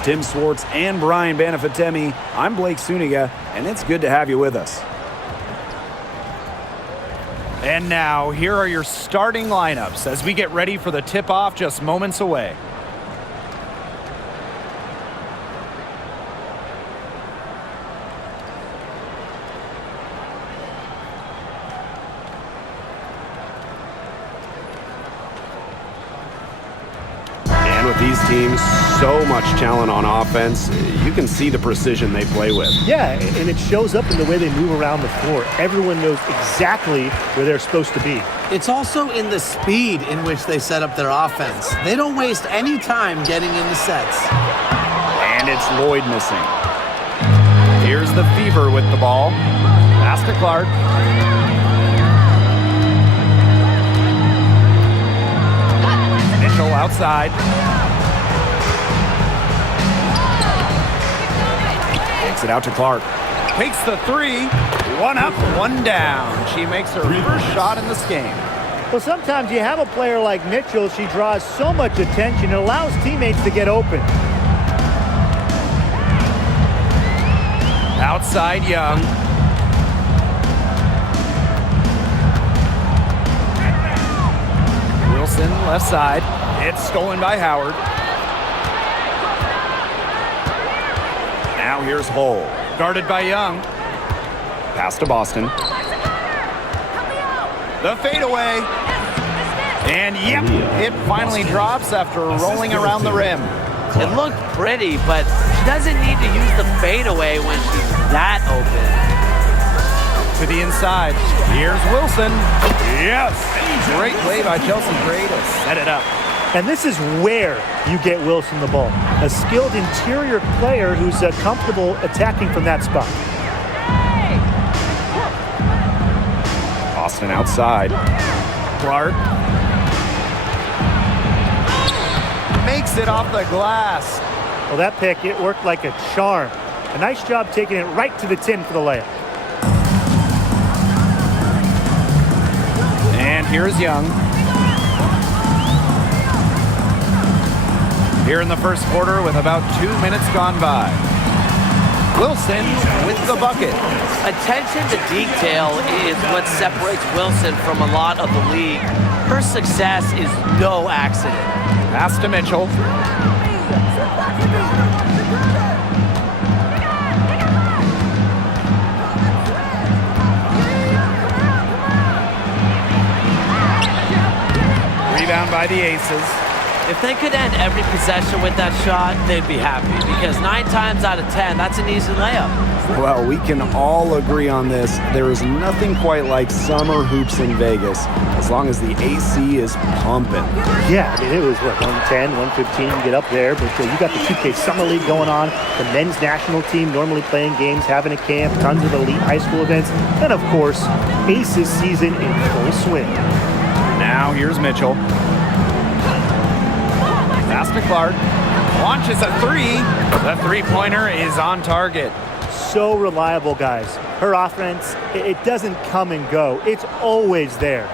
With Tim Swartz and Brian Banafitemi, I'm Blake Suniga, and it's good to have you with us. And now, here are your starting lineups as we get ready for the tip-off just moments away. And with these teams, so much talent on offense, you can see the precision they play with. Yeah, and it shows up in the way they move around the floor. Everyone knows exactly where they're supposed to be. It's also in the speed in which they set up their offense. They don't waste any time getting into sets. And it's Lloyd missing. Here's the Fever with the ball. Pass to Clark. Mitchell outside. Takes it out to Clark. Takes the three. One up, one down. She makes her first shot in this game. Well, sometimes you have a player like Mitchell. She draws so much attention. It allows teammates to get open. Outside Young. Wilson left side. It's stolen by Howard. Now here's Hull. Guarded by Young. Pass to Boston. The fadeaway. And yep, it finally drops after rolling around the rim. It looked pretty, but she doesn't need to use the fadeaway when she's that open. To the inside. Here's Wilson. Yes. Great play by Chelsea Gray to set it up. And this is where you get Wilson the ball. A skilled interior player who's comfortable attacking from that spot. Boston outside. Clark. Makes it off the glass. Well, that pick, it worked like a charm. A nice job taking it right to the tin for the layup. And here's Young. Here in the first quarter with about 2 minutes gone by. Wilson with the bucket. Attention to detail is what separates Wilson from a lot of the league. Her success is no accident. Pass to Mitchell. Rebound by the Aces. If they could end every possession with that shot, they'd be happy because 9 times out of 10, that's an easy layup. Well, we can all agree on this. There is nothing quite like summer hoops in Vegas, as long as the AC is pumping. Yeah, I mean, it was, 110, 115 to get up there. But you got the 2K Summer League going on, the men's national team normally playing games, having a camp, tons of elite high school events, and, of course, ACES season in full swing. Now here's Mitchell. Pass to Clark. Launches a three. The three-pointer is on target. So reliable, guys. Her offense, it doesn't come and go. It's always there.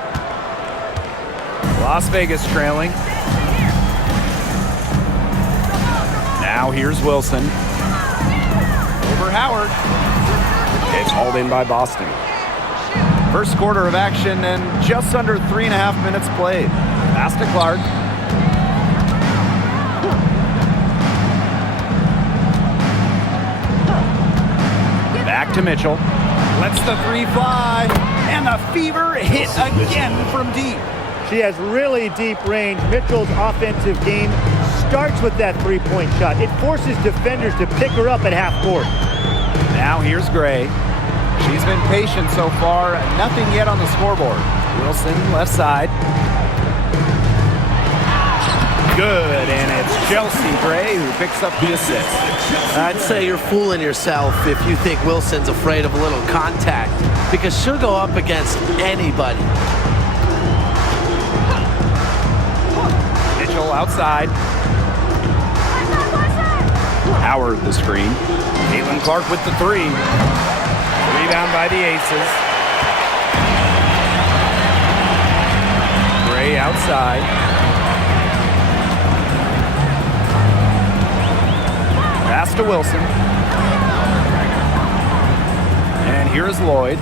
Las Vegas trailing. Now here's Wilson. Over Howard. It's hauled in by Boston. First quarter of action and just under 3.5 minutes played. Pass to Clark. Back to Mitchell. Lets the three fly. And the Fever hit again from deep. She has really deep range. Mitchell's offensive game starts with that three-point shot. It forces defenders to pick her up at half court. Now here's Gray. She's been patient so far. Nothing yet on the scoreboard. Wilson left side. Good, and it's Chelsea Gray who picks up the assist. I'd say you're fooling yourself if you think Wilson's afraid of a little contact, because she'll go up against anybody. Mitchell outside. Howard the screen. Caitlin Clark with the three. Rebound by the Aces. Gray outside. Pass to Wilson. And here's Lloyd.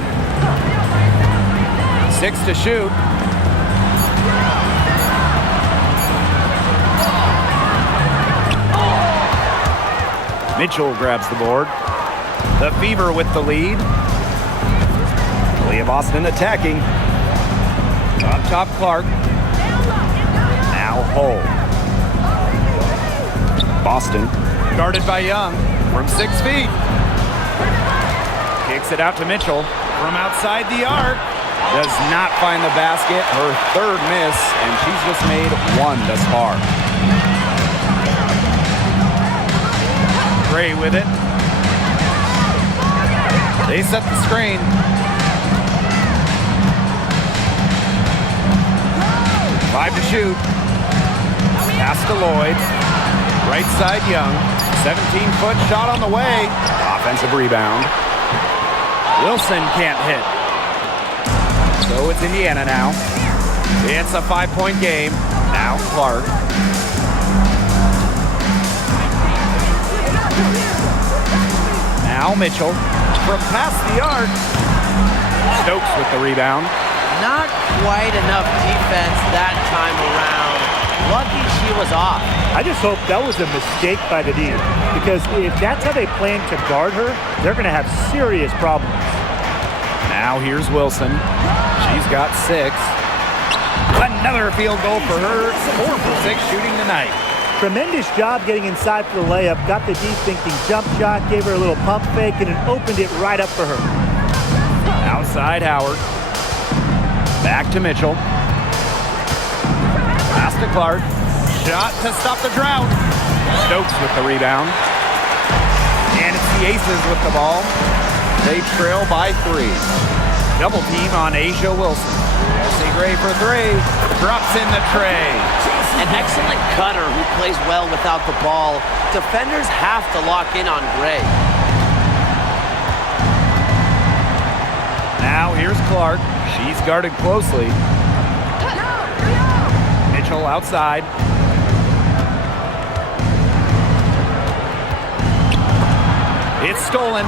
6 to shoot. Mitchell grabs the board. The Fever with the lead. Leah Boston attacking. Up top, Clark. Now Hull. Boston. Guarded by Young from 6 feet. Kicks it out to Mitchell from outside the arc. Does not find the basket. Her third miss, and she's just made 1 thus far. Gray with it. They set the screen. Five to shoot. Pass to Lloyd. Right side Young. 17-foot shot on the way. Offensive rebound. Wilson can't hit. So it's Indiana now. It's a 5-point game. Now Clark. Now Mitchell. From past the arc. Stokes with the rebound. Not quite enough defense that time around. Lucky she was off. I just hope that was a mistake by the D, because if that's how they plan to guard her, they're going to have serious problems. Now here's Wilson. She's got 6. Another field goal for her. 4 for 6 shooting tonight. Tremendous job getting inside for the layup. Got the D thinking jump shot, gave her a little pump fake, and it opened it right up for her. Outside Howard. Back to Mitchell. Pass to Clark. Shot to stop the drought. Stokes with the rebound. And it's the Aces with the ball. They trail by 3. Double team on Asia Wilson. Elsie Gray for 3. Drops in the tray. An excellent cutter who plays well without the ball. Defenders have to lock in on Gray. Now here's Clark. She's guarded closely. Mitchell outside. It's stolen.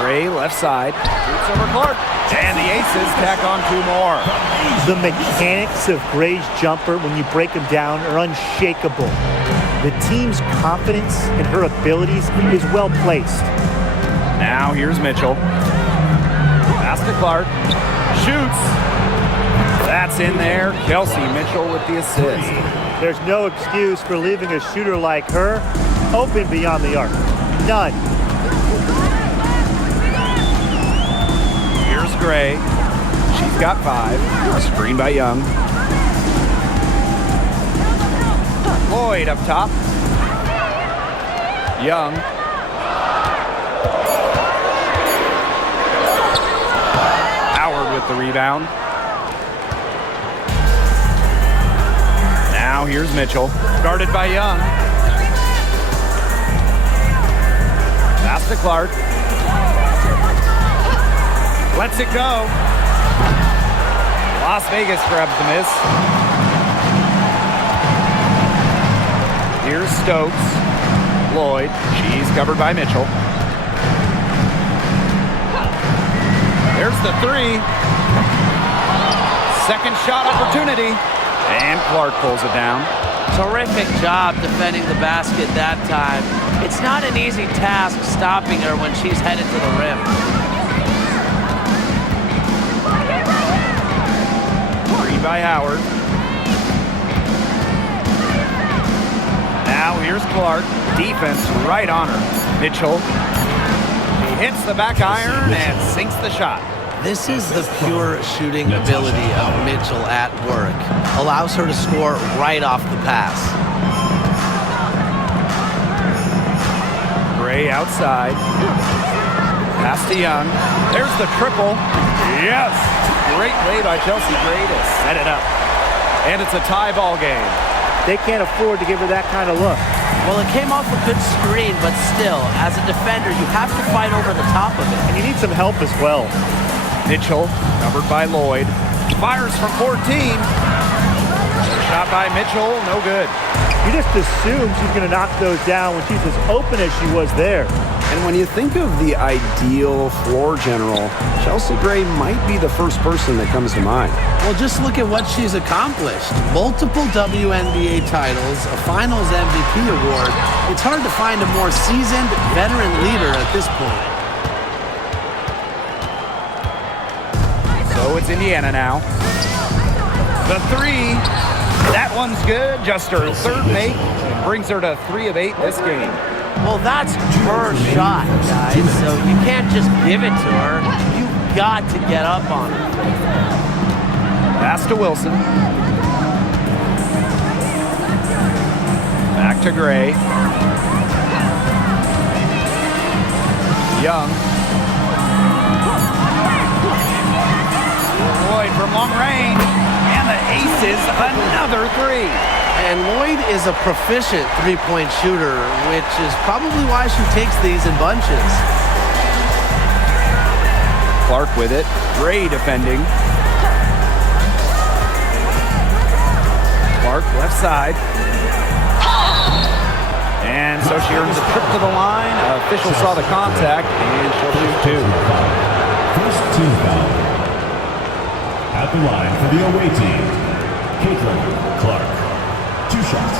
Gray left side. Shoots over Clark. And the Aces tack on 2 more. The mechanics of Gray's jumper, when you break them down, are unshakable. The team's confidence in her abilities is well placed. Now here's Mitchell. Pass to Clark. Shoots. That's in there. Kelsey Mitchell with the assist. There's no excuse for leaving a shooter like her open beyond the arc. None. Here's Gray. She's got 5. Screen by Young. Lloyd up top. Young. Howard with the rebound. Now here's Mitchell. Guarded by Young. Pass to Clark. Lets it go. Las Vegas grabs the miss. Here's Stokes. Lloyd. She's covered by Mitchell. There's the 3. Second shot opportunity. And Clark pulls it down. Terrific job defending the basket that time. It's not an easy task stopping her when she's headed to the rim. Free by Howard. Now here's Clark. Defense right on her. Mitchell. He hits the back iron and sinks the shot. This is the pure shooting ability of Mitchell at work. Allows her to score right off the pass. Gray outside. Pass to Young. There's the triple. Yes! Great play by Chelsea Gray to set it up. And it's a tie ball game. They can't afford to give her that kind of look. Well, it came off a good screen, but still, as a defender, you have to fight over the top of it. And you need some help as well. Mitchell, covered by Lloyd. Fires from 14. Shot by Mitchell, no good. You just assume she's going to knock those down when she's as open as she was there. And when you think of the ideal floor general, Chelsea Gray might be the first person that comes to mind. Well, just look at what she's accomplished. Multiple WNBA titles, a Finals MVP award. It's hard to find a more seasoned veteran leader at this point. So it's Indiana now. The three. That one's good. Just her third make. Brings her to 3 of 8 this game. Well, that's her shot, guys, so you can't just give it to her. You've got to get up on her. Pass to Wilson. Back to Gray. Young. Lloyd from long range. And the ACES, another 3. And Lloyd is a proficient three-point shooter, which is probably why she takes these in bunches. Clark with it. Gray defending. Clark left side. And so she earns a trip to the line. Official saw the contact, and she'll shoot 2. First team foul. At the line for the away team, CaitlincLark. 2 shots.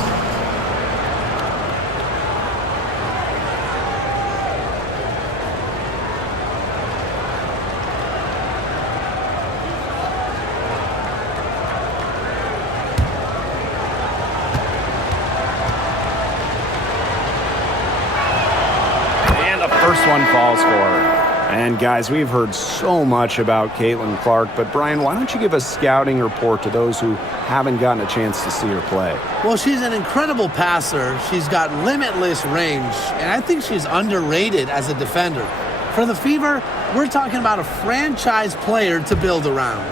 And the first one falls for her. And guys, we've heard so much about Caitlin Clark, but Brian, why don't you give a scouting report to those who haven't gotten a chance to see her play? Well, she's an incredible passer. She's got limitless range, and I think she's underrated as a defender. For the Fever, we're talking about a franchise player to build around.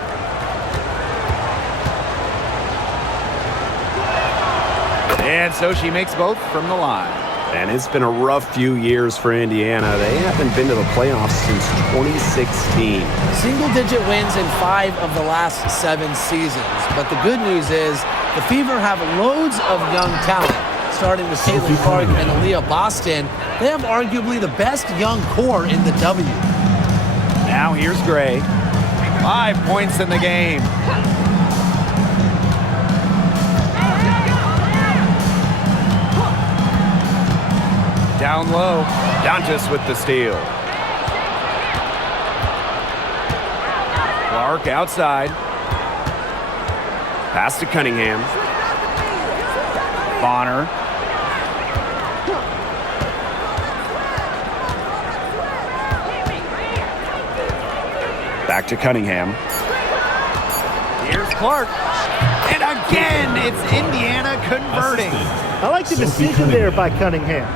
And so she makes both from the line. And it's been a rough few years for Indiana. They haven't been to the playoffs since 2016. Single-digit wins in 5 of the last 7 seasons. But the good news is the Fever have loads of young talent, starting with Caitlin Clark and Aaliyah Boston. They have arguably the best young core in the W. Now here's Gray. 5 points in the game. Down low, Dontas with the steal. Clark outside. Pass to Cunningham. Bonner. Back to Cunningham. Here's Clark. And again, it's Indiana converting. I like the decision there by Cunningham.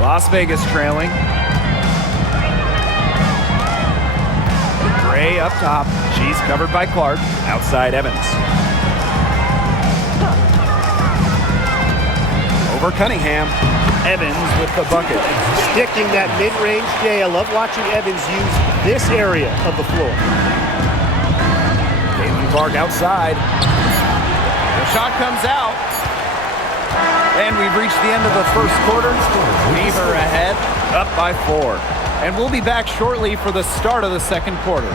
Las Vegas trailing. Gray up top. She's covered by Clark. Outside Evans. Over Cunningham. Evans with the bucket. Sticking that mid-range J. I love watching Evans use this area of the floor. Caitlin Clark outside. The shot comes out. And we've reached the end of the first quarter. Fever ahead, up by 4. And we'll be back shortly for the start of the second quarter.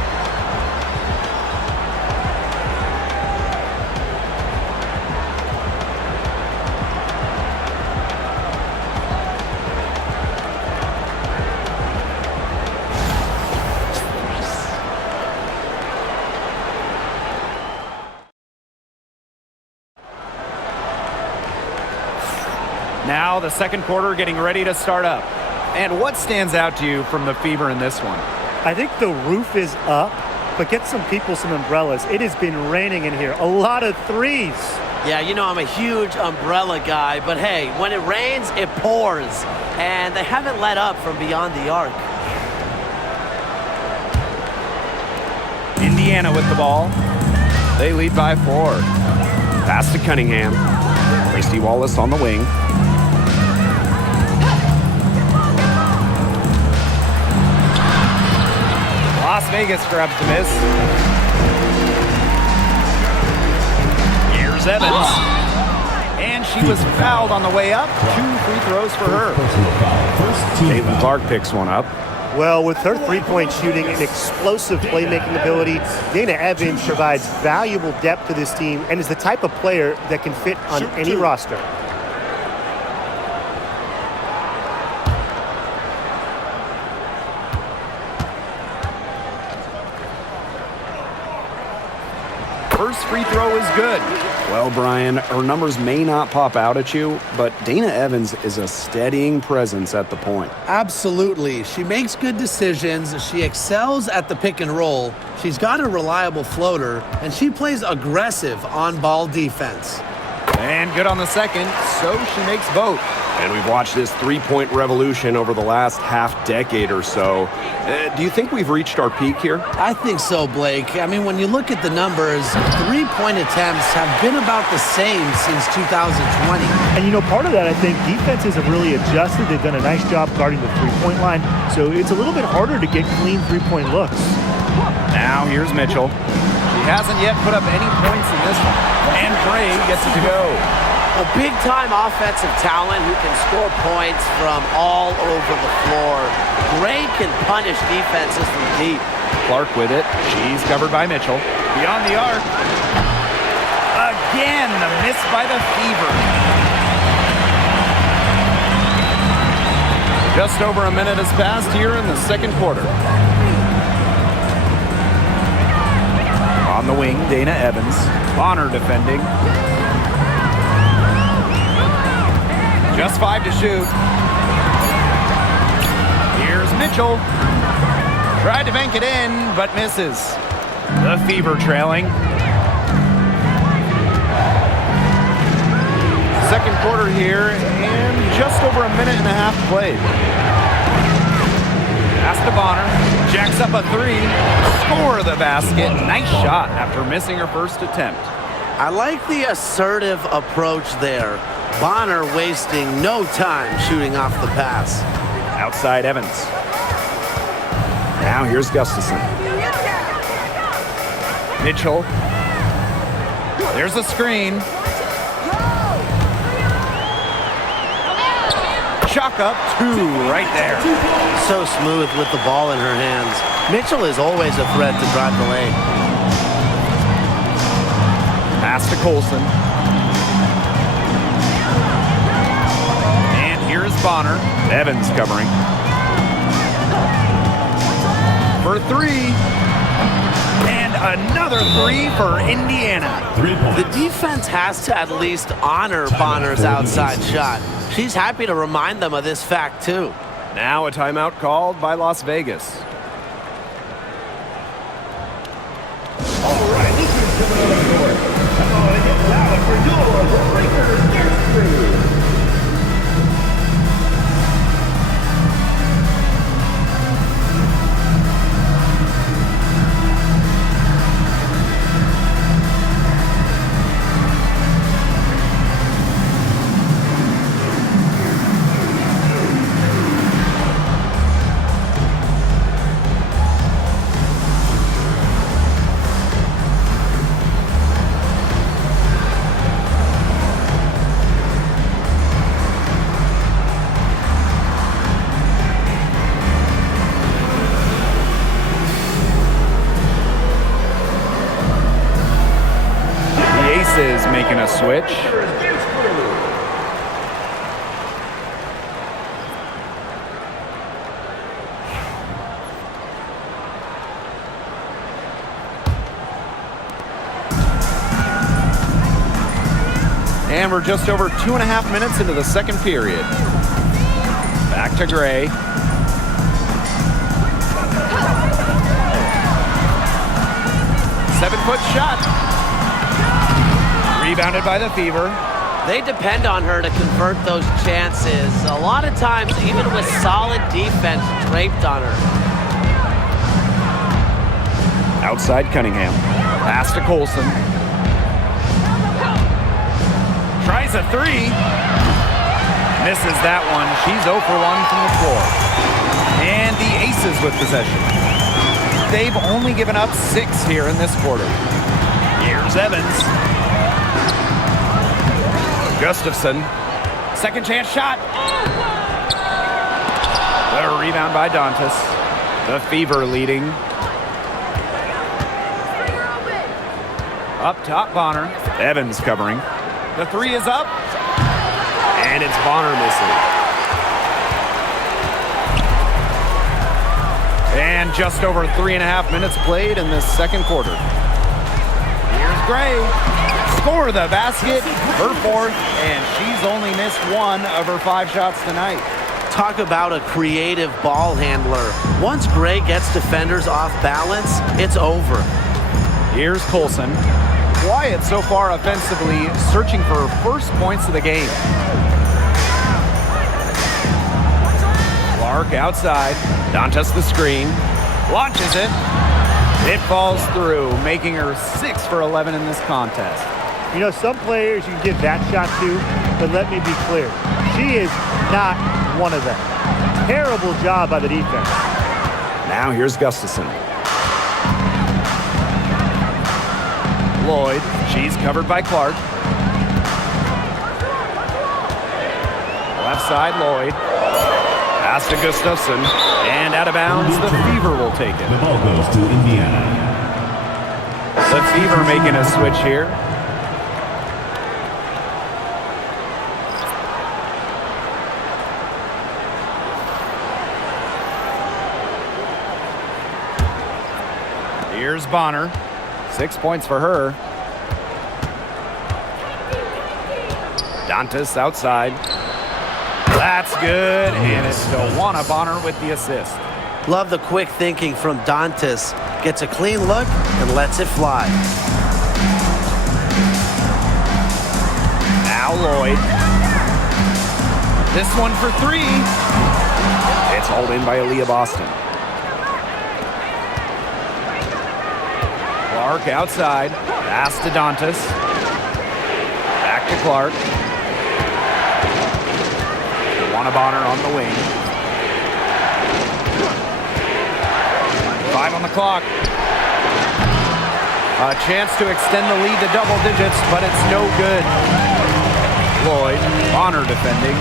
Now the second quarter getting ready to start up. And what stands out to you from the Fever in this one? I think the roof is up, but get some people some umbrellas. It has been raining in here. A lot of threes. Yeah, you know I'm a huge umbrella guy, but hey, when it rains, it pours. And they haven't let up from beyond the arc. Indiana with the ball. They lead by 4. Pass to Cunningham. Christy Wallace on the wing. Las Vegas grabs the miss. Here's Evans. she was fouled on the way up. 2 free throws for her. Personal foul. First team Caitlin foul. Clark picks one up. Well, with her three-point shooting and explosive playmaking ability, Dana Evans provides valuable depth to this team and is the type of player that can fit on any roster. First free throw is good. Well, Brian, her numbers may not pop out at you, but Dana Evans is a steadying presence at the point. Absolutely. She makes good decisions. She excels at the pick and roll. She's got a reliable floater, and she plays aggressive on-ball defense. And good on the second, so she makes both. And we've watched this three-point revolution over the last half-decade or so. Do you think we've reached our peak here? I think so, Blake. I mean, when you look at the numbers, three-point attempts have been about the same since 2020. And, you know, part of that, I think, defenses have really adjusted. They've done a nice job guarding the three-point line, so it's a little bit harder to get clean three-point looks. Now here's Mitchell. She hasn't yet put up any points in this one. And Gray gets it to go. A big-time offensive talent who can score points from all over the floor. Gray can punish defenses from deep. Clark with it. She's covered by Mitchell. Beyond the arc. Again, the miss by the Fever. Just over a minute has passed here in the second quarter. On the wing, Dana Evans. Bonner defending. Just 5 to shoot. Here's Mitchell. Tried to bank it in, but misses. The Fever trailing. Second quarter here, and just over a minute and a half played. Pass to Bonner. Jacks up a 3. Score the basket. Nice shot after missing her first attempt. I like the assertive approach there. Bonner wasting no time shooting off the pass. Outside Evans. Now here's Gustafson. Mitchell. There's a screen. Chalk up 2 right there. So smooth with the ball in her hands. Mitchell is always a threat to drive the lane. Pass to Colson. And here's Bonner. Evans covering. For 3. And another 3 for Indiana. 3 points. The defense has to at least honor Bonner's outside shot. She's happy to remind them of this fact, too. Now a timeout called by Las Vegas. All right, this is coming on the court. Come on and get loud for your Breakers Dance Crew. Is making a switch. And we're just over 2.5 minutes into the second period. Back to Gray. Seven-foot shot. Rebounded by the Fever. They depend on her to convert those chances. A lot of times, even with solid defense draped on her. Outside Cunningham. Pass to Colson. Tries a 3. Misses that one. She's 0 for 1 from the floor. And the Aces with possession. They've only given up 6 here in this quarter. Here's Evans. Gustafson. Second chance shot. The rebound by Dantas. The Fever leading. Up top, Bonner. Evans covering. The three is up. And it's Bonner missing. And just over 3.5 minutes played in this second quarter. Here's Gray. Score the basket. Her fourth, and she's only missed one of her 5 shots tonight. Talk about a creative ball handler. Once Gray gets defenders off balance, it's over. Here's Colson. Quiet so far offensively, searching for her first points of the game. Clark outside. Dantas the screen. Launches it. It falls through, making her 6 for 11 in this contest. You know, some players you can give that shot to, but let me be clear. She is not one of them. Terrible job by the defense. Now here's Gustafson. Lloyd. She's covered by Clark. Left side, Lloyd. Pass to Gustafson. And out of bounds, the Fever will take it. The ball goes to Indiana. The Fever making a switch here. Here's Bonner. 6 points for her. Dantas outside. That's good, and it's Dewana Bonner with the assist. Love the quick thinking from Dantas. Gets a clean look and lets it fly. Now Lloyd. This one for 3. It's hauled in by Aaliyah Boston. Clark outside. Pass to Dantas. Back to Clark. Dewana Bonner on the wing. 5 on the clock. A chance to extend the lead to double digits, but it's no good. Lloyd, Bonner defending.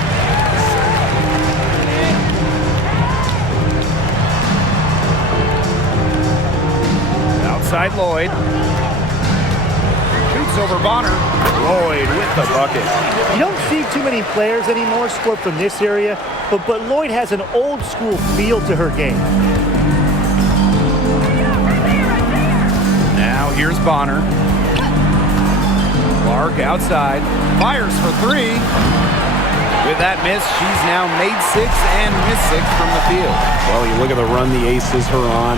Outside Lloyd. Shoots over Bonner. Lloyd with the bucket. You don't see too many players anymore score from this area, but Lloyd has an old school feel to her game. Now here's Bonner. Clark outside. Fires for 3. With that miss, she's now made 6 and missed 6 from the field. Well, you look at the run the Aces are on.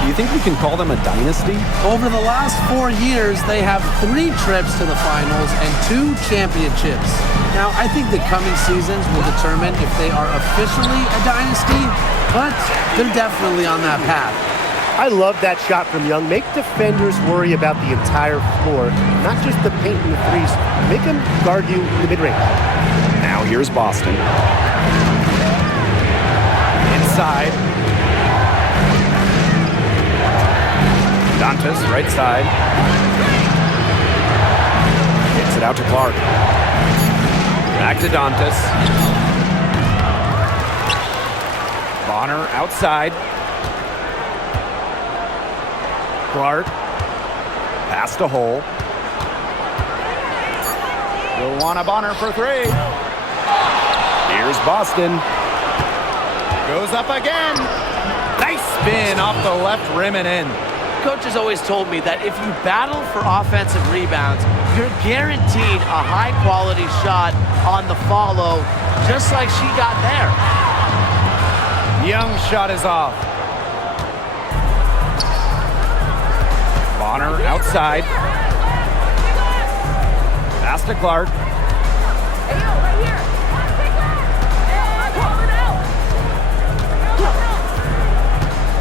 Do you think we can call them a dynasty? Over the last 4 years, they have 3 trips to the finals and 2 championships. Now, I think the coming seasons will determine if they are officially a dynasty, but they're definitely on that path. I love that shot from Young. Make defenders worry about the entire floor, not just the paint and the threes. Make them guard you in the mid-range. Now here's Boston. Inside. Dantas, right side. Gets it out to Clark. Back to Dantas. Bonner outside. Clark. Pass to Hole. Dewana Bonner for 3. Here's Boston. Goes up again. Nice spin off the left rim and in. Coach has always told me that if you battle for offensive rebounds, you're guaranteed a high-quality shot on the follow, just like she got there. Young's shot is off. Bonner outside. Pass to Clark.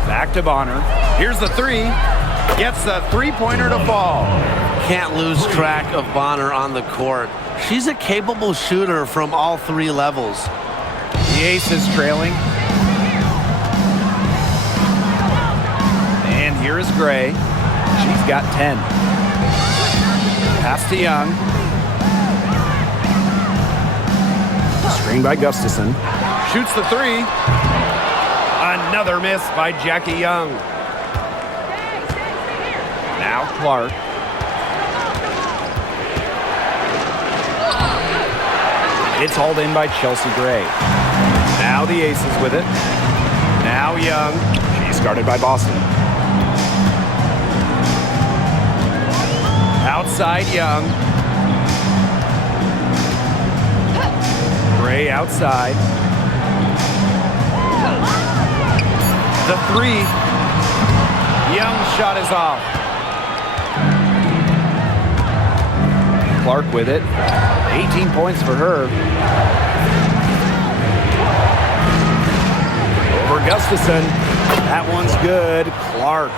Back to Bonner. Here's the 3. Gets the 3-pointer to fall. Can't lose track of Bonner on the court. She's a capable shooter from all 3 levels. The Aces trailing. And here is Gray. She's got 10. Pass to Young. Screen by Gustafson. Shoots the three. Another miss by Jackie Young. Now Clark. It's hauled in by Chelsea Gray. Now the Aces with it. Now Young. She's guarded by Boston. Outside Young. Gray outside. The three. Young's shot is off. Clark with it. 18 points for her. Over Gustafson. That one's good. Clark.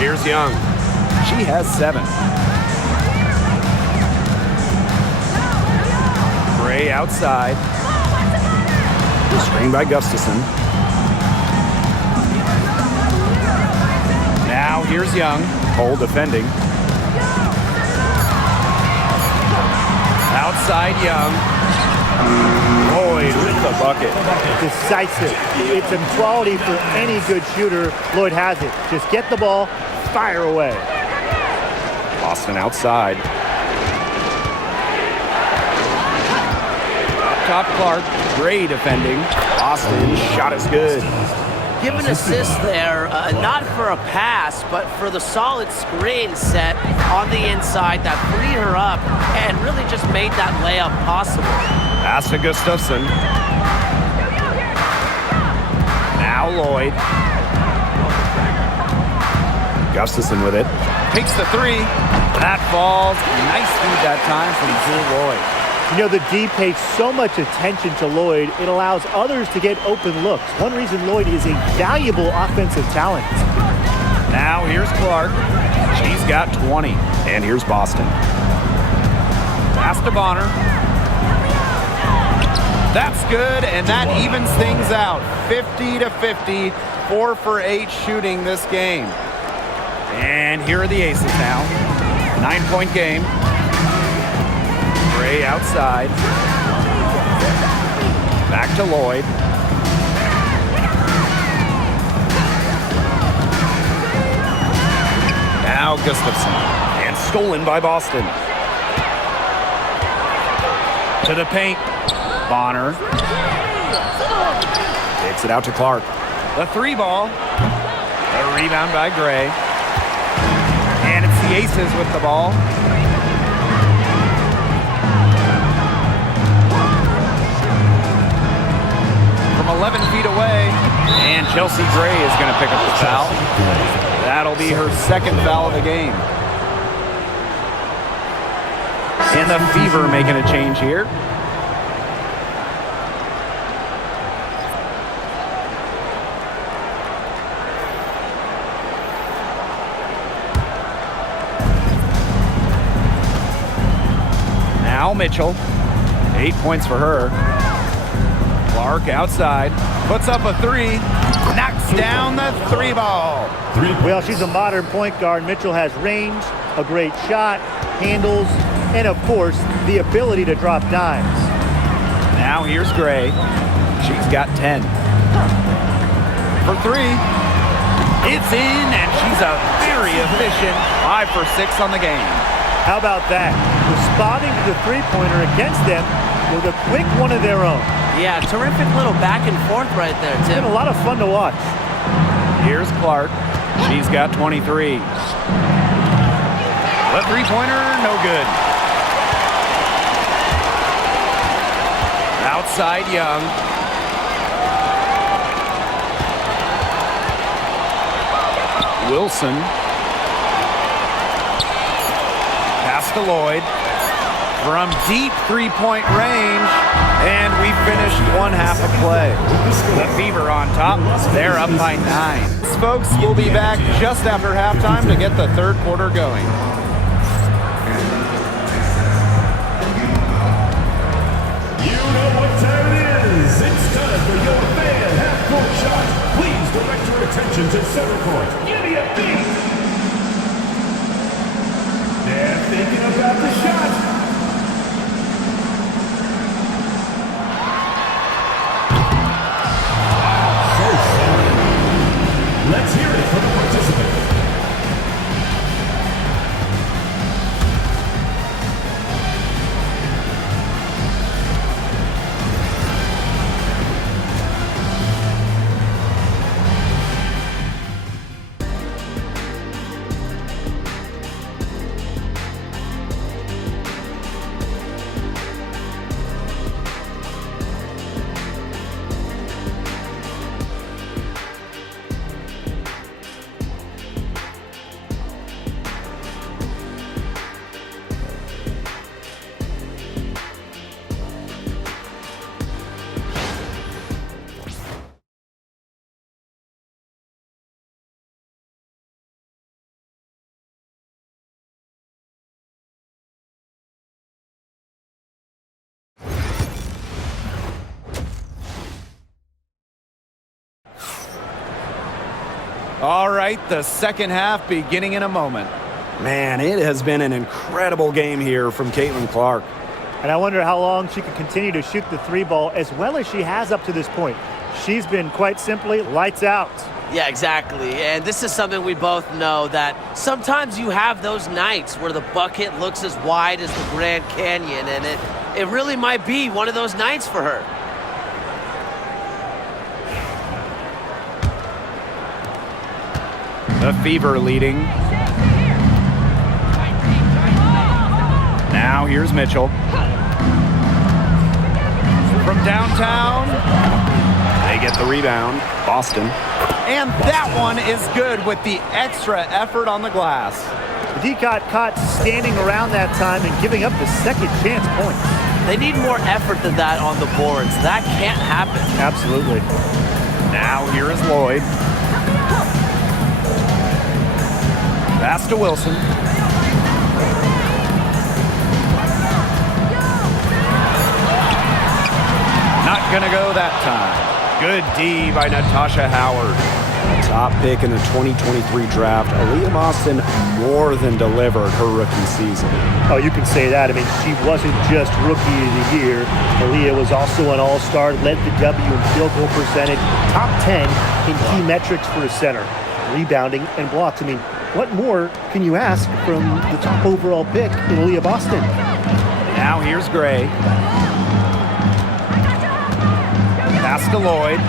Here's Young. She has 7. Gray outside. Screen by Gustafson. Now here's Young. Cole defending. Outside Young. Lloyd with the bucket. Decisive. It's a quality for any good shooter. Lloyd has it. Just get the ball, fire away. Boston outside. Up top Clark. Gray defending. Boston shot is good. Give an assist there, not for a pass, but for the solid screen set on the inside that freed her up and really just made that layup possible. Pass to Gustafson. Now Lloyd. Gustafson with it. Takes the three. That falls. Nice feed that time from Jewel Lloyd. You know, the D pays so much attention to Lloyd, it allows others to get open looks. One reason Lloyd is a valuable offensive talent. Now here's Clark. She's got 20. And here's Boston. Pass to Bonner. That's good, and that evens things out. 50-50, 4 for 8 shooting this game. And here are the Aces now. 9-point game. Gray outside. Back to Lloyd. Now Gustafson. And stolen by Boston. To the paint. Bonner. Takes it out to Clark. The three ball. A rebound by Gray. And it's the Aces with the ball. From 11 feet away. And Chelsea Gray is going to pick up the foul. That'll be her second foul of the game. And the Fever making a change here. Now Mitchell, 8 points for her. Clark outside, puts up a three, knocks down the three ball. Well, she's a modern point guard. Mitchell has range, a great shot, handles, and of course, the ability to drop dimes. Now here's Gray. She's got 10. For three, it's in, and she's a very efficient 5 for 6 on the game. How about that? Responding to the three-pointer against them with a quick one of their own. Yeah, terrific little back and forth right there, It's Tim. been a lot of fun to watch. Here's Clark. She's got 23. The three-pointer, no good. Outside Young. Wilson. Pass to Lloyd. From deep three-point range. And we finished one half of play. The Fever on top. They're up by 9. Folks, we'll be back just after halftime to get the third quarter going. You know what time it is. It's time for your fan half-court shot. Please direct your attention to center court. Give me a beat. They're thinking about the shot. All right, the second half beginning in a moment. Man, it has been an incredible game here from Caitlin Clark. And I wonder how long she can continue to shoot the three ball as well as she has up to this point. She's been quite simply lights out. Yeah, exactly. And this is something we both know, that sometimes you have those nights where the bucket looks as wide as the Grand Canyon, and it really might be one of those nights for her. The Fever leading. Now here's Mitchell. From downtown. They get the rebound. Boston. And that one is good with the extra effort on the glass. The D got caught standing around that time and giving up the second chance points. They need more effort than that on the boards. That can't happen. Absolutely. Now here is Lloyd. Pass to Wilson. Not gonna go that time. Good D by Natasha Howard. Top pick in the 2023 draft, Aaliyah Boston more than delivered her rookie season. Oh, you can say that. I mean, she wasn't just Rookie of the Year. Aaliyah was also an All-Star, led the W in field goal percentage, top 10 in key metrics for a center, rebounding and blocks. I mean, what more can you ask from the top overall pick in Aaliyah Boston? Now here's Gray. Pass to Lloyd.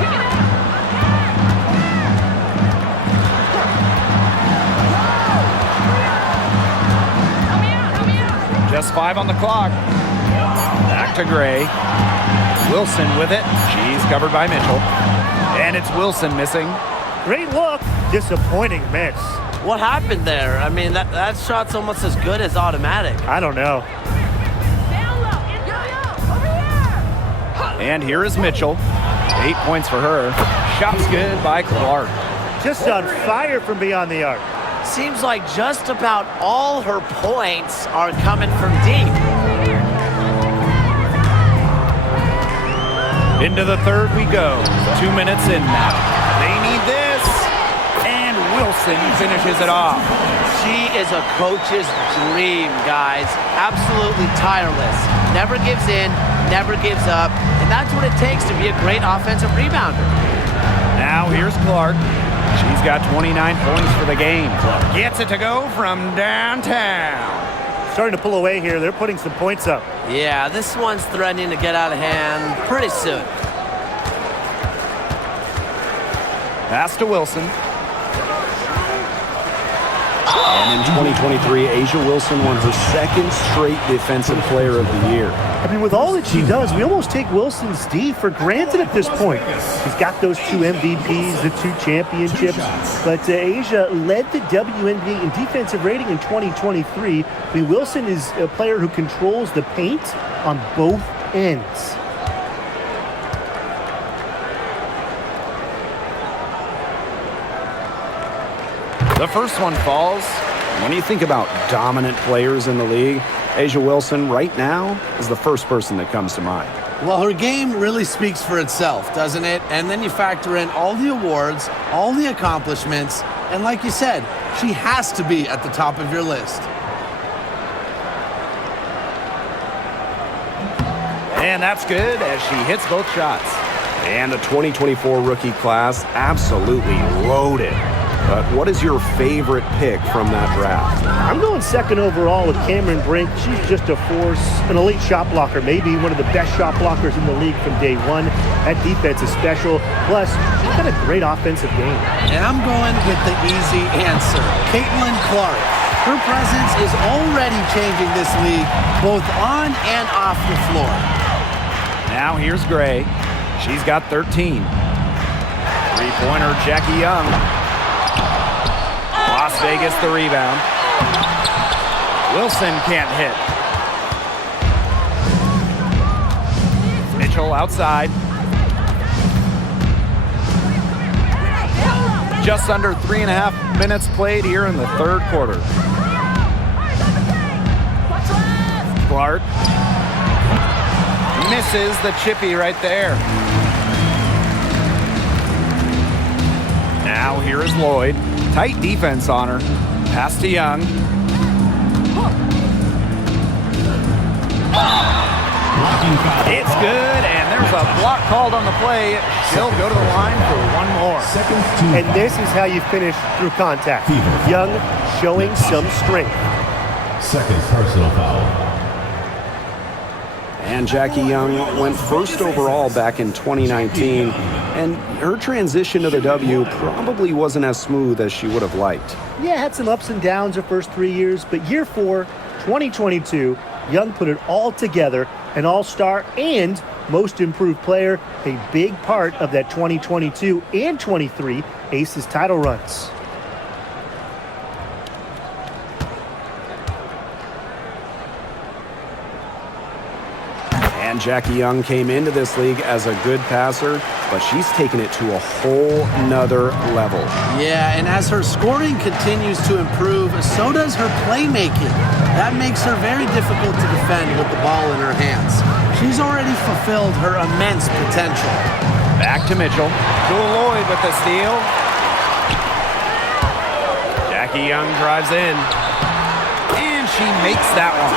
Just 5 on the clock. Back to Gray. Wilson with it. She's covered by Mitchell. And it's Wilson missing. Great look, disappointing miss. What happened there? I mean, that shot's almost as good as automatic. I don't know. And here is Mitchell. 8 points for her. Shot's good by Clark. Just on fire from beyond the arc. Seems like just about all her points are coming from deep. Into the third we go. 2 minutes in now. They need this. And Wilson finishes it off. She is a coach's dream, guys. Absolutely tireless. Never gives in, never gives up. And that's what it takes to be a great offensive rebounder. Now here's Clark. She's got 29 points for the game. Clark gets it to go from downtown. Starting to pull away here. They're putting some points up. Yeah, this one's threatening to get out of hand pretty soon. Pass to Wilson. And in 2023, A'ja Wilson won her second straight Defensive Player of the Year. I mean, with all that she does, we almost take Wilson's D for granted at this point. She's got those 2 MVPs, the 2 championships, but A'ja led the WNBA in defensive rating in 2023. I mean, Wilson is a player who controls the paint on both ends. The first one falls. When you think about dominant players in the league, A'ja Wilson right now is the first person that comes to mind. Well, her game really speaks for itself, doesn't it? And then you factor in all the awards, all the accomplishments, and like you said, she has to be at the top of your list. And that's good as she hits both shots. And the 2024 rookie class absolutely loaded. But what is your favorite pick from that draft? I'm going second overall with Cameron Brink. She's just a force, an elite shot blocker, maybe one of the best shot blockers in the league from day one. That defense is special. Plus, she's got a great offensive game. And I'm going with the easy answer, Caitlin Clark. Her presence is already changing this league, both on and off the floor. Now here's Gray. She's got 13. Three-pointer Jackie Young. Las Vegas the rebound. Wilson can't hit. Mitchell outside. Just under 3.5 minutes played here in the third quarter. Clark misses the chippy right there. Now here is Lloyd. Tight defense on her. Pass to Young. It's good, and there's a block called on the play. She'll go to the line for one more. And this is how you finish through contact. Young showing some strength. Second personal foul. And Jackie Young went first overall back in 2019, and her transition to the W probably wasn't as smooth as she would have liked. Yeah, had some ups and downs her first 3 years, but year 4, 2022, Young put it all together, an all-star and most improved player, a big part of that 2022 and 23 ACES title runs. And Jackie Young came into this league as a good passer, but she's taken it to a whole nother level. Yeah, and as her scoring continues to improve, so does her playmaking. That makes her very difficult to defend with the ball in her hands. She's already fulfilled her immense potential. Back to Mitchell. Jewel Lloyd with the steal. Jackie Young drives in. And she makes that one.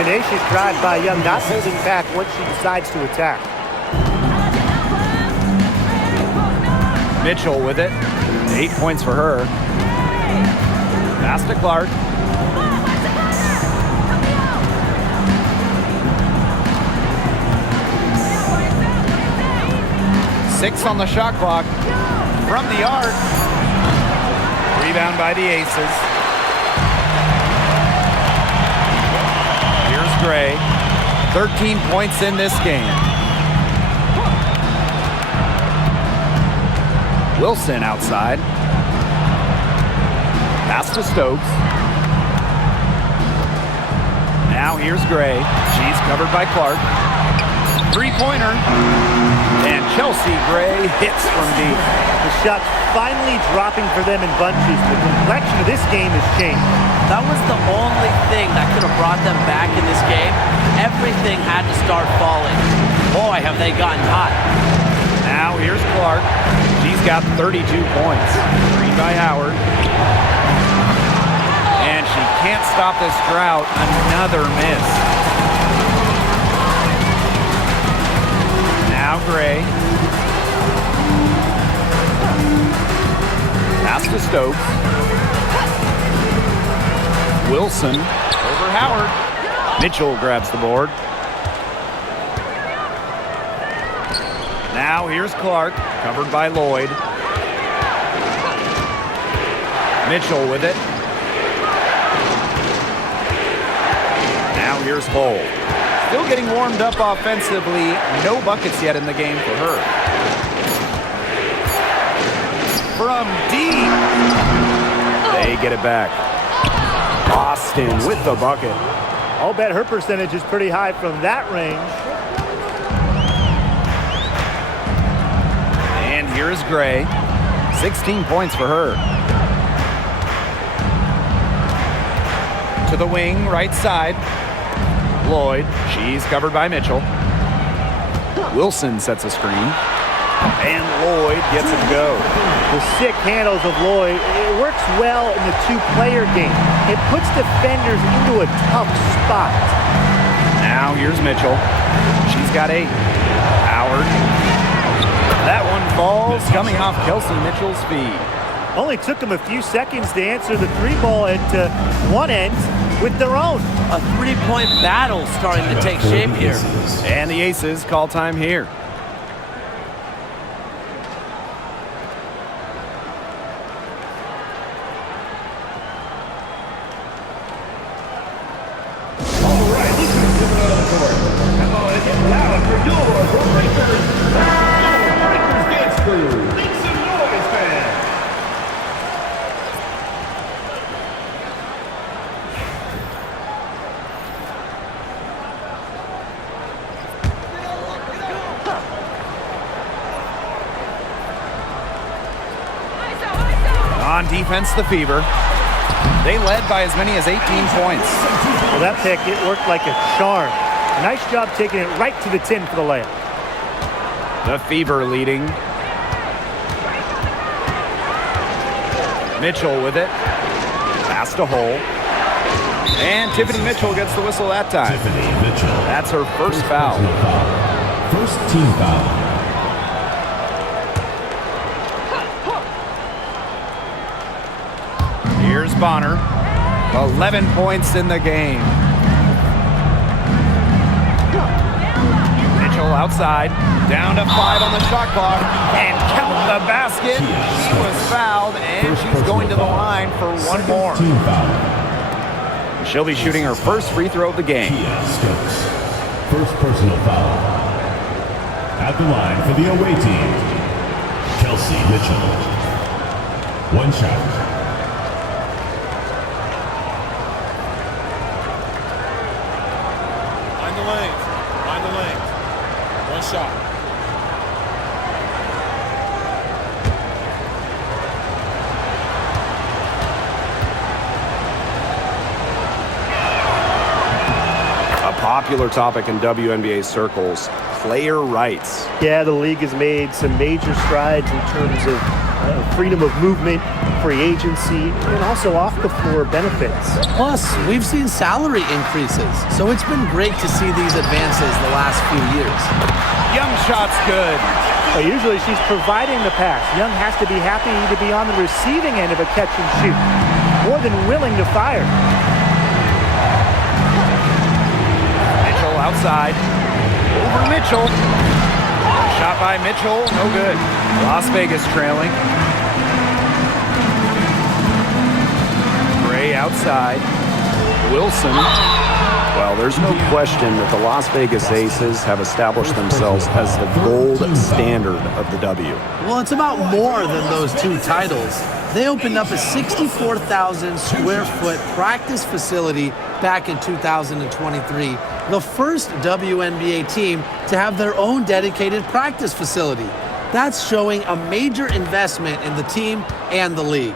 Tenacious drive by Young, not holding back once she decides to attack. Mitchell with it. 8 points for her. Pass to Clark. Six on the shot clock. From the arc. Rebound by the Aces. Here's Gray. 13 points in this game. Wilson outside. Pass to Stokes. Now here's Gray. She's covered by Clark. Three-pointer. And Chelsea Gray hits from deep. The shot's finally dropping for them in bunches. The complexion of this game has changed. That was the only thing that could have brought them back in this game. Everything had to start falling. Boy, have they gotten hot. Now here's Clark. She's got 32 points. Screen by Howard. And she can't stop this drought. Another miss. Now Gray. Pass to Stokes. Wilson over Howard. Mitchell grabs the board. Now here's Clark, covered by Lloyd. Mitchell with it. Now here's Hull. Still getting warmed up offensively. No buckets yet in the game for her. From deep. They get it back. Boston with the bucket. I'll bet her percentage is pretty high from that range. And here's Gray. 16 points for her. To the wing, right side. Lloyd. She's covered by Mitchell. Wilson sets a screen. And Lloyd gets it to go. The sick handles of Lloyd, it works well in the two-player game. It puts defenders into a tough spot. Now here's Mitchell. She's got 8. Howard. That one falls, coming off Kelsey Mitchell's feet. Only took them a few seconds to answer the three ball at one end with their own. A three-point battle starting to take shape here. And the Aces call time here. On defense, the Fever. They led by as many as 18 points. Well, that pick, it worked like a charm. Nice job taking it right to the 10 for the layup. The Fever leading. Mitchell with it. Pass to Hole. And Tiffany Mitchell gets the whistle that time. Tiffany Mitchell. That's her first foul. First team foul. Here's Bonner. 11 points in the game. Mitchell outside. Down to 5 on the shot clock. And count the basket. She was fouled, and she's going to the line for one more. Team foul. She'll be shooting her first free throw of the game. Stokes. First personal foul. At the line for the away team, Kelsey Mitchell. One shot. Find the lane. Find the lane. One shot. Popular topic in WNBA circles, player rights. Yeah, the league has made some major strides in terms of freedom of movement, free agency, and also off-the-floor benefits. Plus, we've seen salary increases, so it's been great to see these advances the last few years. Young shot's good. Well, usually she's providing the pass. Young has to be happy to be on the receiving end of a catch and shoot. More than willing to fire. Outside. Over Mitchell. Shot by Mitchell. No good. Las Vegas trailing. Gray outside. Wilson. Well, there's no question that the Las Vegas Aces have established themselves as the gold standard of the W. Well, it's about more than those two titles. They opened up a 64,000 square foot practice facility back in 2023. The first WNBA team to have their own dedicated practice facility. That's showing a major investment in the team and the league.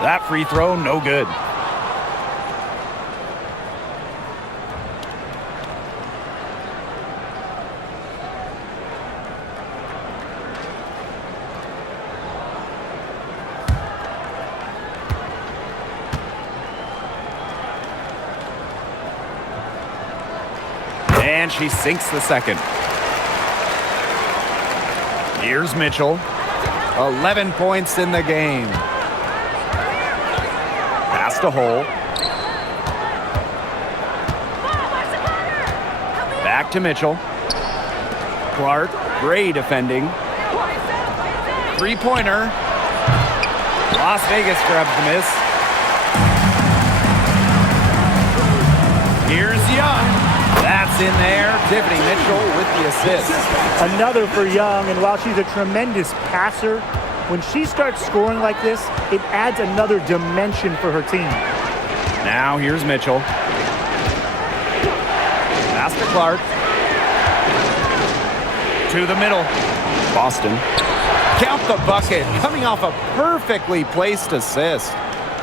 That free throw, no good. And she sinks the second. Here's Mitchell. 11 points in the game. Pass to Hole. Back to Mitchell. Clark, Gray defending. Three-pointer. Las Vegas grabs the miss. Here's Young. That's in there. Tiffany Mitchell with the assist. Another for Young, and while she's a tremendous passer, when she starts scoring like this, it adds another dimension for her team. Now here's Mitchell. Pass to Clark. To the middle. Boston. Count the bucket. Coming off a perfectly placed assist.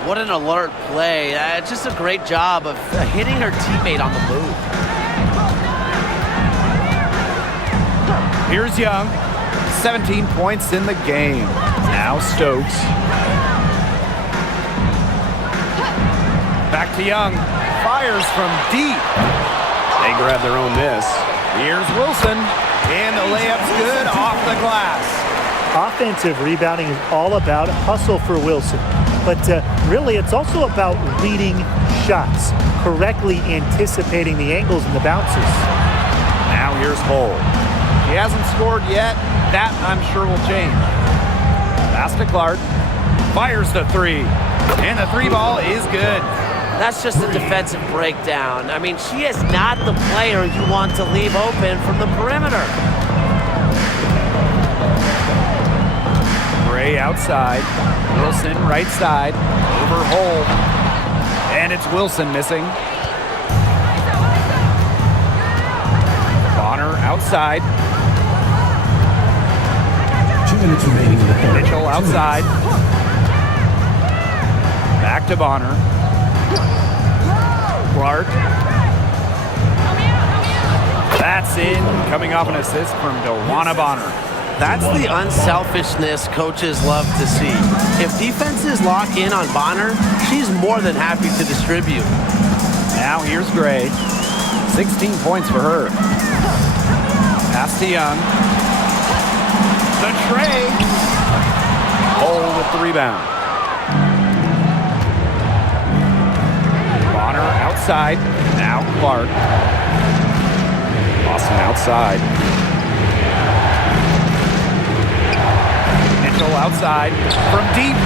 What an alert play. Just a great job of hitting her teammate on the move. Here's Young. 17 points in the game. Now Stokes. Back to Young. Fires from deep. They grab their own miss. Here's Wilson. And the layup's good off the glass. Offensive rebounding is all about hustle for Wilson. But really, it's also about reading shots, correctly anticipating the angles and the bounces. Now here's Hole. He hasn't scored yet. That, I'm sure, will change. Pass to Clark. Fires the three. And the three ball is good. That's just a defensive breakdown. I mean, she is not the player you want to leave open from the perimeter. Gray outside. Wilson right side. Over Hole. And it's Wilson missing. Bonner outside. 2 minutes remaining in the third. Mitchell outside. Back to Bonner. Clark. That's That's in, coming off an assist from DeWanna Bonner. That's the unselfishness coaches love to see. If defenses lock in on Bonner, she's more than happy to distribute. Now here's Gray. 16 points for her. Pass to Young. The tray. Hole with the rebound. Bonner outside. Now Clark. Boston outside. Mitchell outside from deep.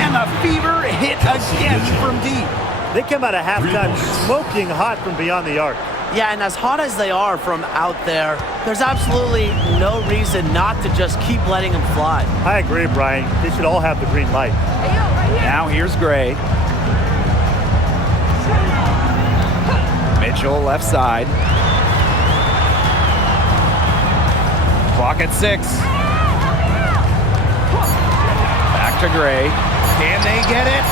And the Fever hit again from deep. They come out of halftime smoking hot from beyond the arc. Yeah, and as hot as they are from out there, there's absolutely no reason not to just keep letting them fly. I agree, Brian. They should all have the green light. Now here's Gray. Mitchell left side. Clock at 6. Back to Gray. Can they get it?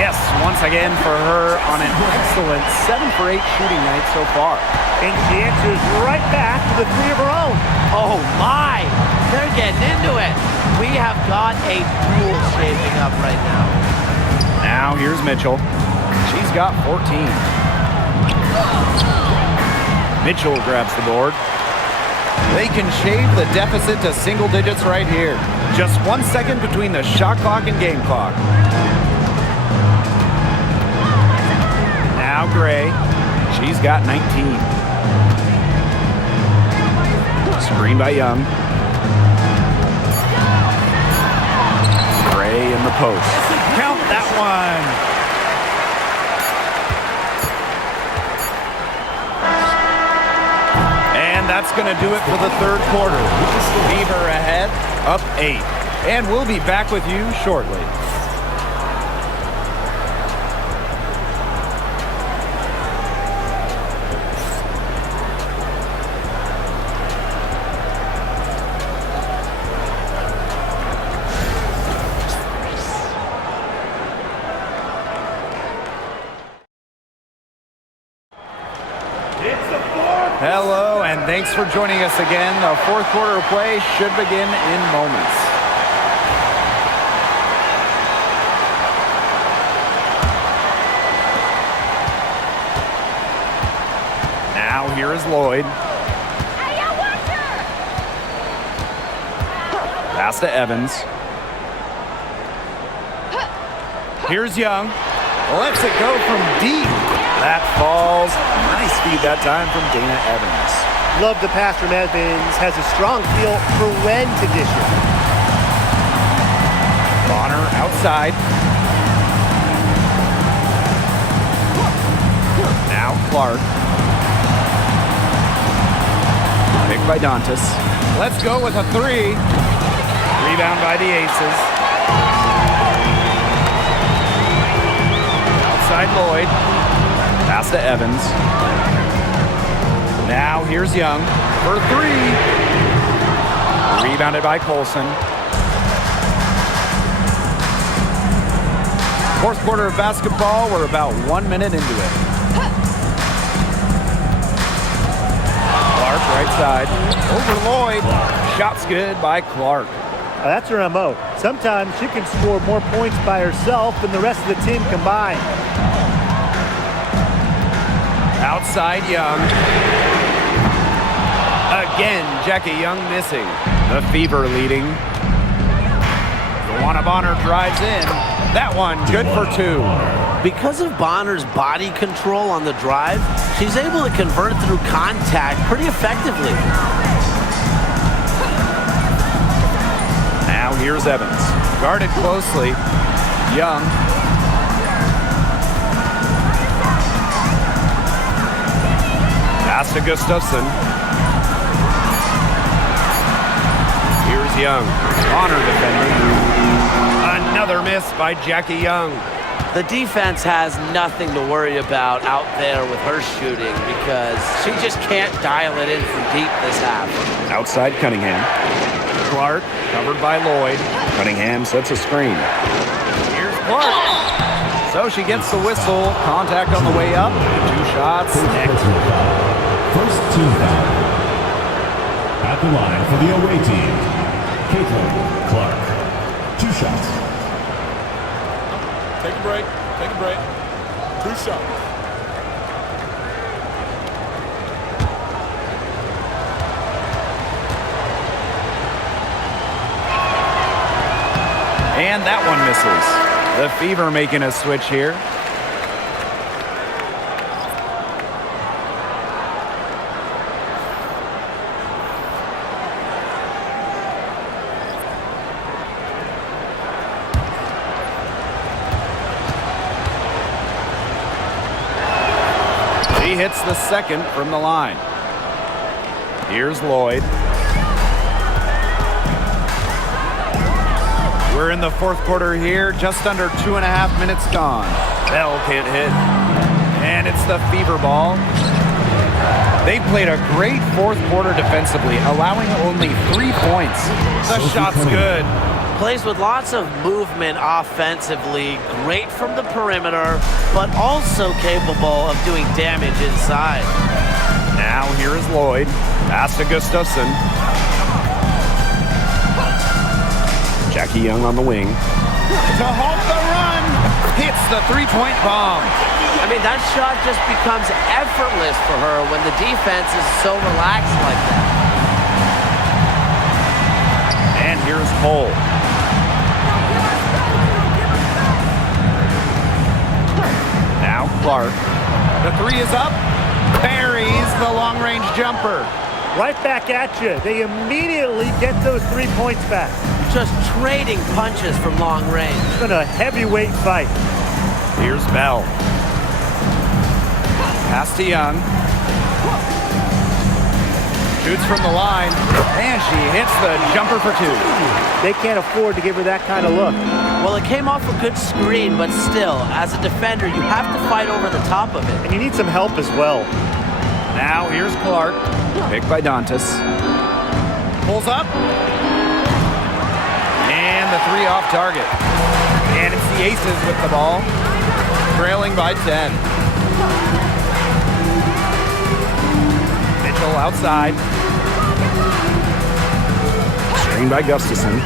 Yes, once again for her on an excellent 7 for 8 shooting night so far. And she answers right back with a 3 of her own. Oh my, they're getting into it. We have got a duel shaping up right now. Now here's Mitchell. She's got 14. Mitchell grabs the board. They can shave the deficit to single digits right here. Just 1 second between the shot clock and game clock. Now Gray, she's got 19. Screen by Young. Gray in the post. Count that one. And that's going to do it for the third quarter. Fever ahead, up 8. And we'll be back with you shortly. Hello, and thanks for joining us again. The fourth quarter of play should begin in moments. Now here is Lloyd. Pass to Evans. Here's Young. Lets it go from deep. That falls. Nice feed that time from Dana Evans. Love the pass from Evans. Has a strong feel for when to dish it. Bonner outside. Now Clark. Picked by Dantas. Let's go with a 3. Rebound by the Aces. Outside Lloyd. Pass to Evans. Now here's Young for 3. Rebounded by Colson. Fourth quarter of basketball. We're about 1 minute into it. Clark right side. Over Lloyd. Shot's good by Clark. That's her MO. Sometimes she can score more points by herself than the rest of the team combined. Outside Young. Again, Jackie Young missing. The Fever leading. DeWanna Bonner drives in. That one good for 2. Because of Bonner's body control on the drive, she's able to convert through contact pretty effectively. Now here's Evans. Guarded closely. Young. Pass to Gustafson. Here's Young. Bonner defending. Another miss by Jackie Young. The defense has nothing to worry about out there with her shooting because she just can't dial it in from deep this half. Outside Cunningham. Clark covered by Lloyd. Cunningham sets a screen. Here's Clark. So she gets the whistle. Contact on the way up. 2 shots. Next. First team foul. At the line for the away team, Clark. 2 shots. Take a break. Take a break. 2 shots. And that one misses. The Fever making a switch here. He hits the second from the line. Here's Lloyd. We're in the fourth quarter here, just under 2.5 minutes gone. Bell can't hit. And it's the Fever ball. They played a great fourth quarter defensively, allowing only 3 points. The shot's good. Plays with lots of movement offensively, great from the perimeter, but also capable of doing damage inside. Now here is Lloyd. Pass to Gustafson. Jackie Young on the wing. To halt the run. Hits the three-point bomb. I mean, that shot just becomes effortless for her when the defense is so relaxed like that. And here's Cole. Now Clark. The three is up. Buries the long-range jumper. Right back at you. They immediately get those 3 points back. Just trading punches from long range. It's been a heavyweight fight. Here's Bell. Pass to Young. Shoots from the line, and she hits the jumper for 2. They can't afford to give her that kind of look. Well, it came off a good screen, but still, as a defender, you have to fight over the top of it. And you need some help as well. Now here's Clark. Picked by Dantas. Pulls up. And the 3 off target. And it's the Aces with the ball. Trailing by 10. Mitchell outside. Screen by Gustafson.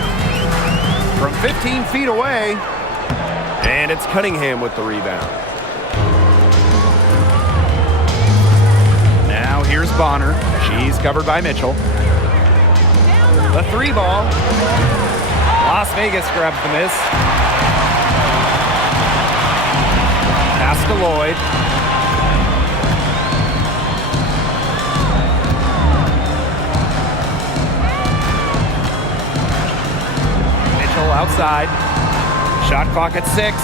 From 15 feet away. And it's Cunningham with the rebound. Now here's Bonner. She's covered by Mitchell. The 3 ball. Las Vegas grabs the miss. Pass to Lloyd. Mitchell outside. Shot clock at 6.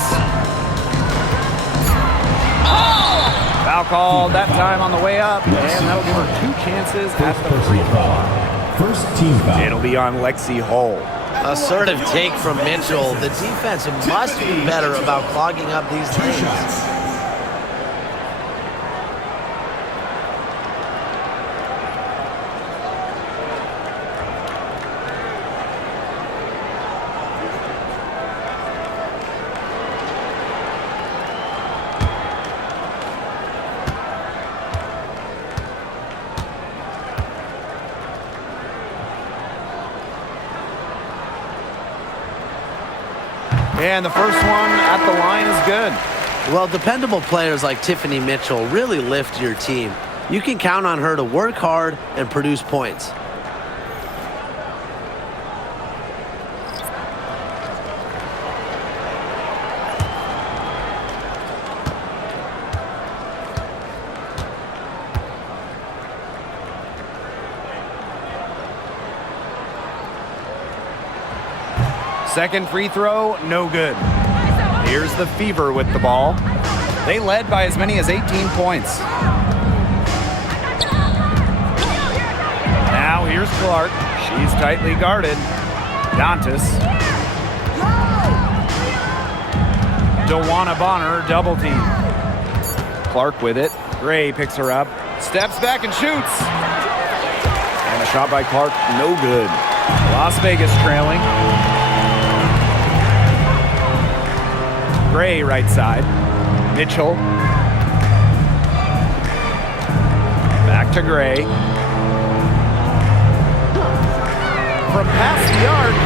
Foul called that time on the way up, and that'll give her 2 chances at the free throw. First team foul. It'll be on Lexi Hull. Assertive take from Mitchell. The defense must be better about clogging up these lanes. And the first one at the line is good. Well, dependable players like Tiffany Mitchell really lift your team. You can count on her to work hard and produce points. Second free throw, no good. Here's the Fever with the ball. They led by as many as 18 points. Now here's Clark. She's tightly guarded. Dantas. DeWanna Bonner double team. Clark with it. Gray picks her up. Steps back and shoots. And a shot by Clark, no good. Las Vegas trailing. Gray right side. Mitchell. Back to Gray. from past the arc.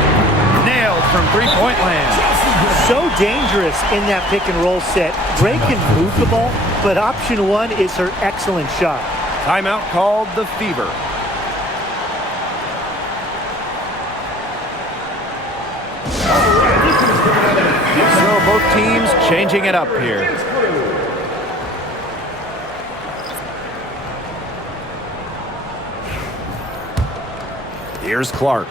Nailed from three-point land. So dangerous in that pick and roll set. Gray can move the ball, but option one is her excellent shot. Timeout called the Fever. So both teams changing it up here. Here's Clark.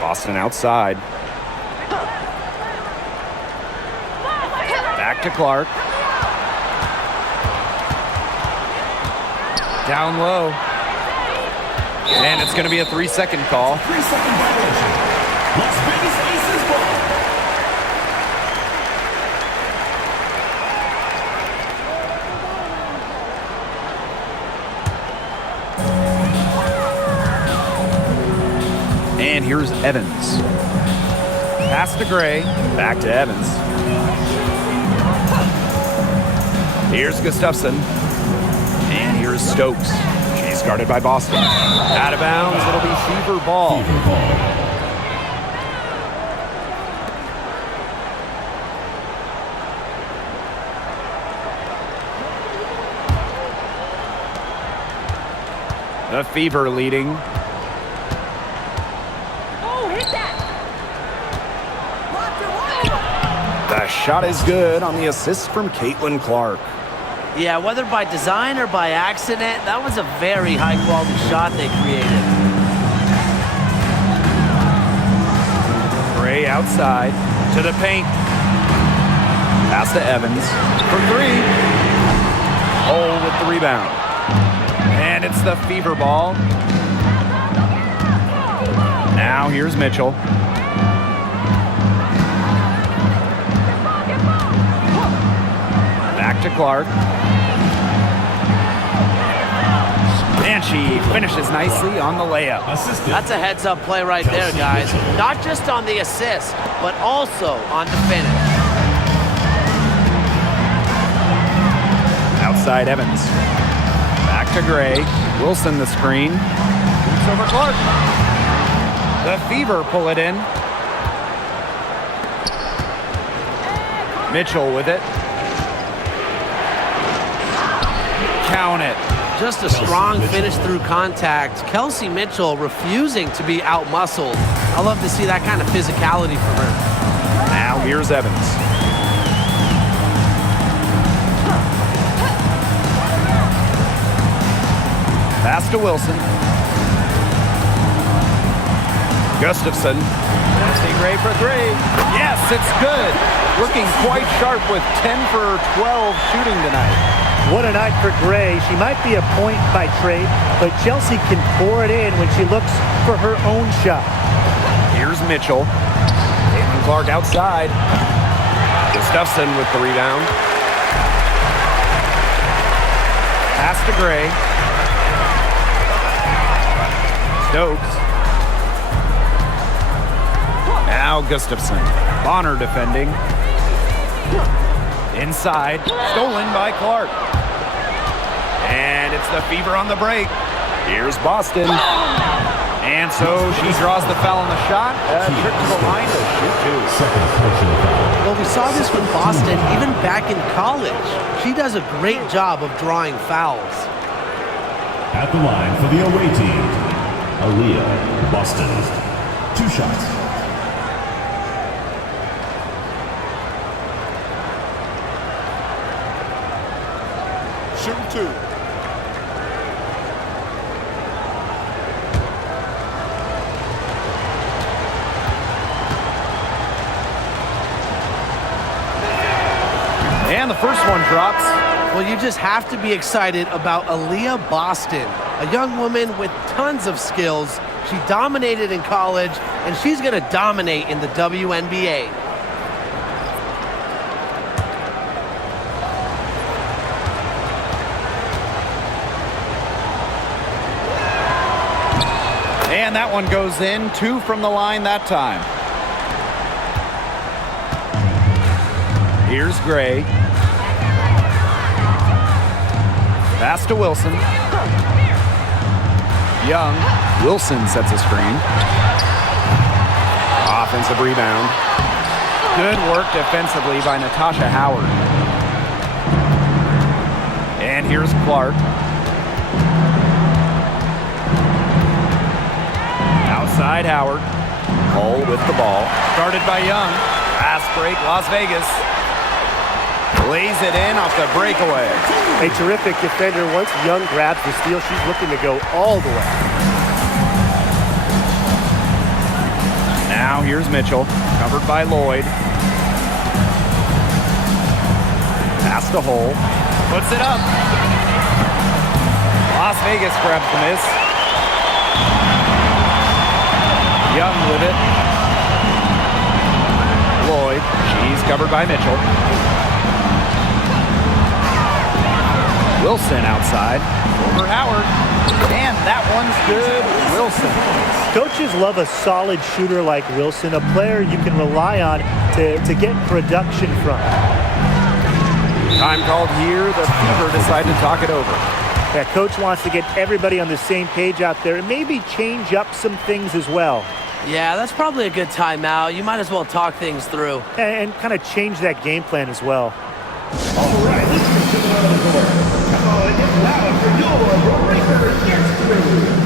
Boston outside. Back to Clark. Down low. And it's going to be a 3-second call. 3-second violation. Las Vegas Aces ball. And here's Evans. Pass to Gray. Back to Evans. Here's Gustafson. And here's Stokes. She's guarded by Boston. Out of bounds. It'll be Fever ball. Fever ball. The Fever leading. The shot is good on the assist from Caitlin Clark. Yeah, whether by design or by accident, that was a very high-quality shot they created. Gray outside to the paint. Pass to Evans for three. Hole with the rebound. And it's the Fever ball. Now here's Mitchell. Back to Clark. And she finishes nicely on the layup. Assisted. That's a heads-up play right there, guys. Not just on the assist, but also on the finish. Outside Evans. Back to Gray. Wilson the screen. Shoots over Clark. The Fever pull it in. Mitchell with it. Count it. Just a strong finish through contact. Kelsey Mitchell refusing to be out-muscled. I love to see that kind of physicality from her. Now here's Evans. Pass to Wilson. Gustafson. Passing Gray for three. Yes, it's good. Looking quite sharp with 10 for 12 shooting tonight. What a night for Gray. She might be a point by trade, but Chelsea can pour it in when she looks for her own shot. Here's Mitchell. Caitlin Clark outside. Gustafson with the rebound. Pass to Gray. Stokes. Now Gustafson. Bonner defending. Inside. Stolen by Clark. And it's the Fever on the break. Here's Boston. And so she draws the foul on the shot. A trip to the line to shoot two. Second personal foul. Well, we saw this with Boston even back in college. She does a great job of drawing fouls. At the line for the away team, Aaliyah, Boston. 2 shots. Shooting two. And the first one drops. Well, you just have to be excited about Aaliyah Boston, a young woman with tons of skills. She dominated in college, and she's going to dominate in the WNBA. And that one goes in. 2 from the line that time. Here's Gray. Pass to Wilson. Young. Wilson sets a screen. Offensive rebound. Good work defensively by Natasha Howard. And here's Clark. Outside Howard. Hull with the ball. Started by Young. Fast break, Las Vegas. Lays it in off the breakaway. A terrific defender. Once Young grabs the steal, she's looking to go all the way. Now here's Mitchell, covered by Lloyd. Pass to Hull. Puts it up. Las Vegas grabs the miss. Young with it. Lloyd. She's covered by Mitchell. Wilson outside. Over Howard. And that one's good. Wilson. Coaches love a solid shooter like Wilson, a player you can rely on to get production from. Time called here. The Fever decide to talk it over. Yeah, coach wants to get everybody on the same page out there and maybe change up some things as well. Yeah, that's probably a good timeout. You might as well talk things through. And kind of change that game plan as well. All right, let's get to the court. Come on and get loud for your breaker gets through.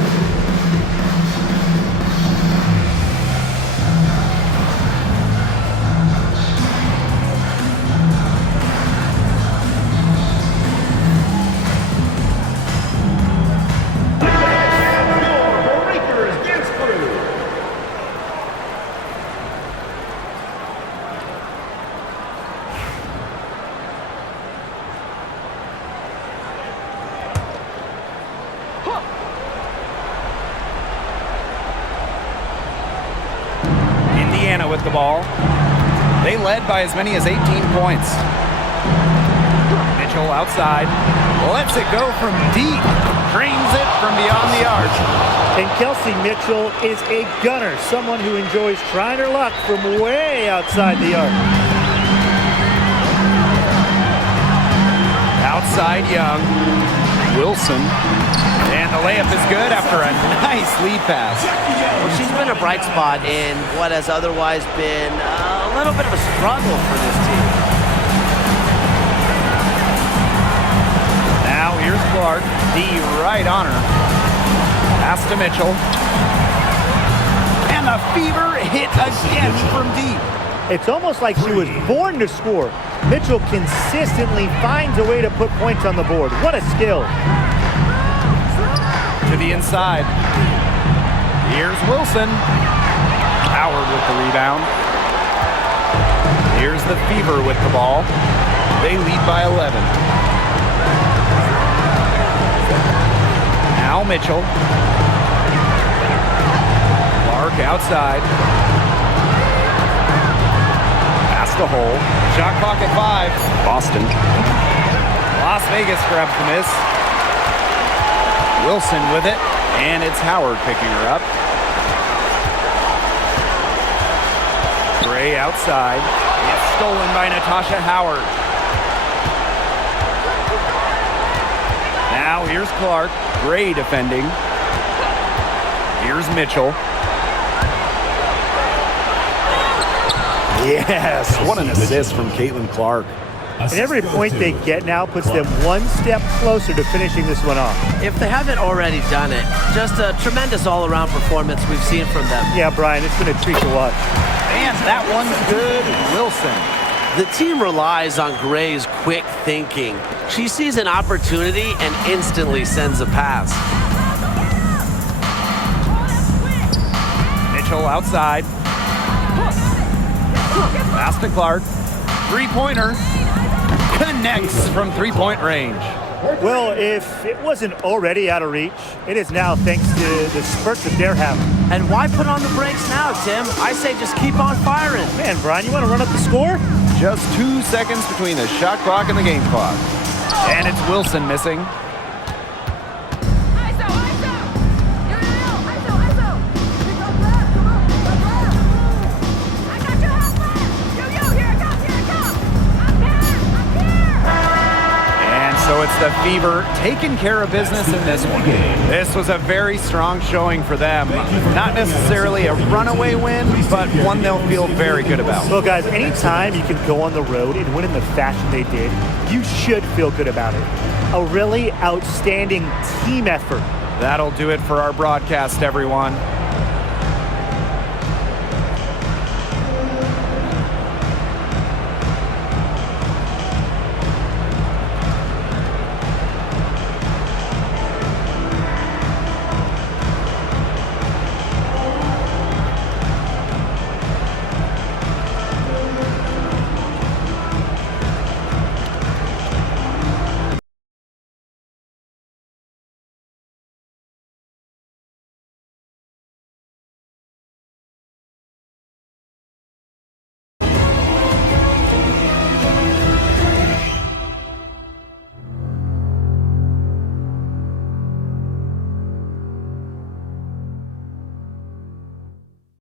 With the ball. They led by as many as 18 points. Mitchell outside. Lets it go from deep. Drains it from beyond the arc. And Kelsey Mitchell is a gunner, someone who enjoys trying her luck from way outside the arc. Outside Young. Wilson. And the layup is good after a nice lead pass. Well, she's been a bright spot in what has otherwise been a little bit of a struggle for this team. Now here's Clark, D right on her. Pass to Mitchell. And the Fever hit again from deep. It's almost like she was born to score. Mitchell consistently finds a way to put points on the board. What a skill. To the inside. Here's Wilson. Howard with the rebound. Here's the Fever with the ball. They lead by 11. Now Mitchell. Clark outside. Pass to Hull. Shot clock at 5. Boston. Las Vegas grabs the miss. Wilson with it, and it's Howard picking her up. Gray outside. It's stolen by Natasha Howard. Now here's Clark. Gray defending. Here's Mitchell. Yes, what an assist from Caitlin Clark. And every point they get now puts them one step closer to finishing this one off. If they haven't already done it, just a tremendous all-around performance we've seen from them. Yeah, Brian, it's been a treat to watch. And that one's good. Wilson. The team relies on Gray's quick thinking. She sees an opportunity and instantly sends a pass. Mitchell outside. Pass to Clark. Three-pointer. Connects from three-point range. Well, if it wasn't already out of reach, it is now thanks to the spurt that they're having. And why put on the brakes now, Tim? I say just keep on firing. Man, Brian, you want to run up the score? Just 2 seconds between the shot clock and the game clock. And it's Wilson missing. So it's the Fever taking care of business in this one. This was a very strong showing for them. Not necessarily a runaway win, but one they'll feel very good about. Well, guys, anytime you can go on the road and win in the fashion they did, you should feel good about it. A really outstanding team effort. That'll do it for our broadcast, everyone.